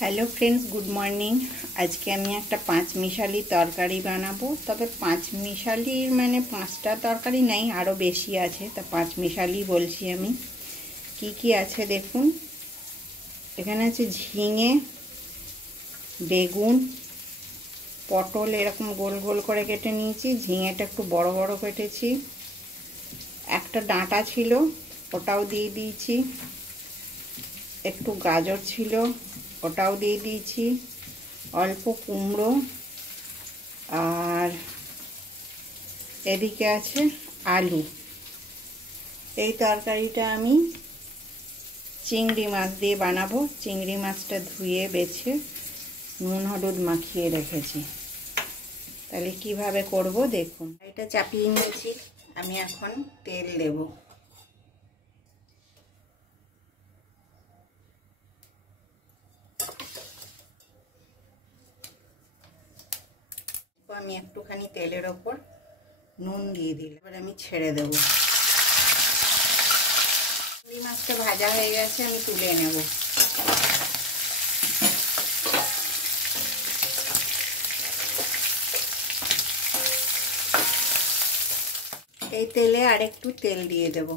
Hello friends, good morning. आज के আমি একটা পাঁচমিশালি তরকারি বানাবো। তবে পাঁচমিশালির মানে পাঁচটা তরকারি নাই, আরও বেশি আছে, তা পাঁচমিশালি বলছি আমি। কি কি আছে দেখুন। এখানে আছে ঝিঙে, বেগুন, পটল এরকম গোল গোল করে কেটে নিয়েছি, ঝিঙেটা একটু বড় বড় কেটেছি, একটা ডাঁটা ছিল ওটাও দিয়ে দিয়েছি, একটু গাজর ছিল ওটাও দিয়ে দিয়েছি, অল্প কুমড়ো, আর এদিকে আছে আলু। এই তরকারিটা আমি চিংড়ি মাছ দিয়ে বানাবো। চিংড়ি মাছটা ধুয়ে বেছে নুন হলুদ মাখিয়ে রেখেছি। তাহলে কিভাবে করব দেখুন। এটা চাপিয়ে নিয়েছি, আমি এখন তেল দেব। আমি একটুখানি তেলের ওপর নুন দিয়ে দিলাম, এবার আমি ছেড়ে দেব। চিংড়ি মাছটা ভাজা হয়ে গেছে, আমি তুলে নেব। এই তেলে আর একটু তেল দিয়ে দেব।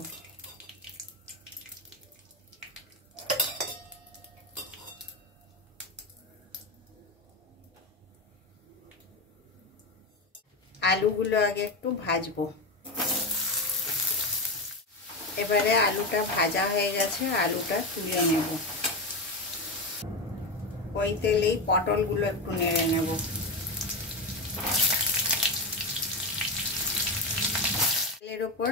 আলুগুলো আগে একটু ভাজবো। এবারে আলুটা ভাজা হয়ে গেছে, আলুটা তুলে নেব। ওই তেলেই পটলগুলো একটু নেড়ে নেব। তেলের ওপর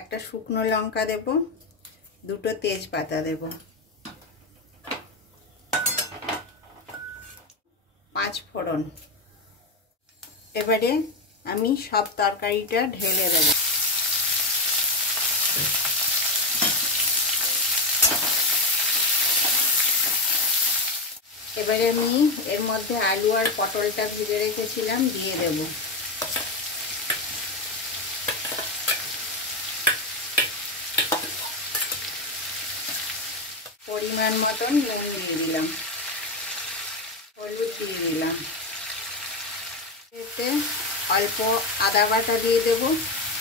একটা শুকনো লঙ্কা দেব, দুটো তেজপাতা দেব, 5 ফোড়ন। এবারে আমি সব তরকারিটা ঢেলে দেব। এবারে আমি এর মধ্যে আলু আর পটলটা ভেজে রেখেছিলাম দিয়ে দেব। পরিমাণ মতন নুন দিয়ে দিলাম, হলুদ দিয়ে দিলাম, এতে অল্প আদা বাটা দিয়ে দেব,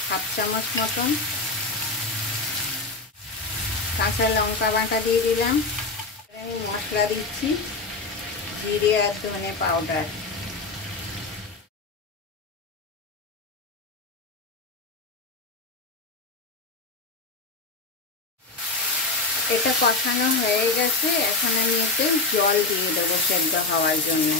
1/2 চামচ মতন, কাঁচা লঙ্কা বাটা দিয়ে দিলাম। আমি মশলা দিচ্ছি জিরে আর ধনে পাউডার। এটা কষানো হয়ে গেছে, এখন আমি এতে জল দিয়ে দেবো সেদ্ধ হওয়ার জন্য।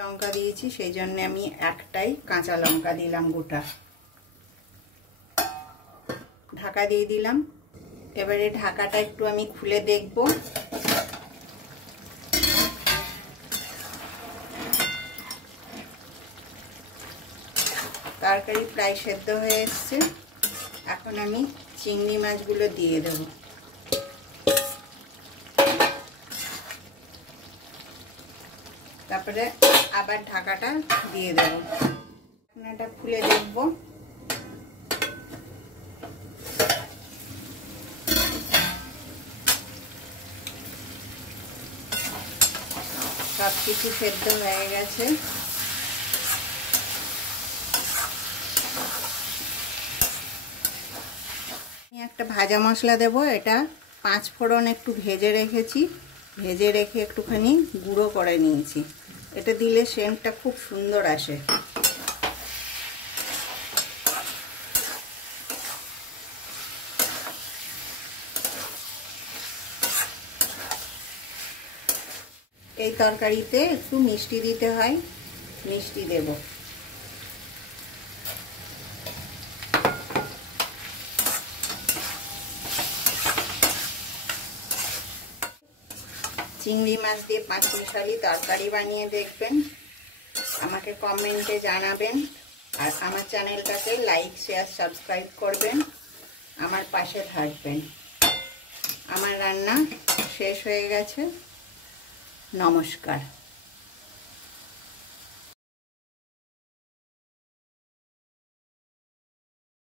লঙ্কা দিয়েছি, সেই জন্য আমি একটাই কাঁচা লঙ্কা দিলাম গোটা। ঢাকা দিয়ে দিলাম। এবারে ঢাকাটা একটু আমি খুলে দেখব। তরকারি প্রায় সেদ্ধ হয়ে এসছে। এখন আমি চিংড়ি মাছগুলো দিয়ে দেব। তারপরে আবার ঢাকাটা দিয়ে দেব। ঢাকনাটা খুলে দেখব। সব কিছু সেদ্ধ হয়ে গেছে। একটা ভাজা মশলা দেব। এটা 5 ফোড়ন একটু ভেজে রেখেছি, ভেজে রেখে একটুখানি গুঁড়ো করে নিয়েছি। এটা দিলে সেন্টটা খুব সুন্দর আসে। এই তরকারিতে একটু মিষ্টি দিতে হয়, মিষ্টি দেব। চিংড়ি মাছ দিয়ে পাঁচমিশালি তরকারি বানিয়ে দেখবেন, আমাকে কমেন্টে জানাবেন। আর আমার চ্যানেলটাকে লাইক শেয়ার সাবস্ক্রাইব করবেন, আমার পাশে থাকবেন। আমার রান্না শেষ হয়ে গেছে। নমস্কার।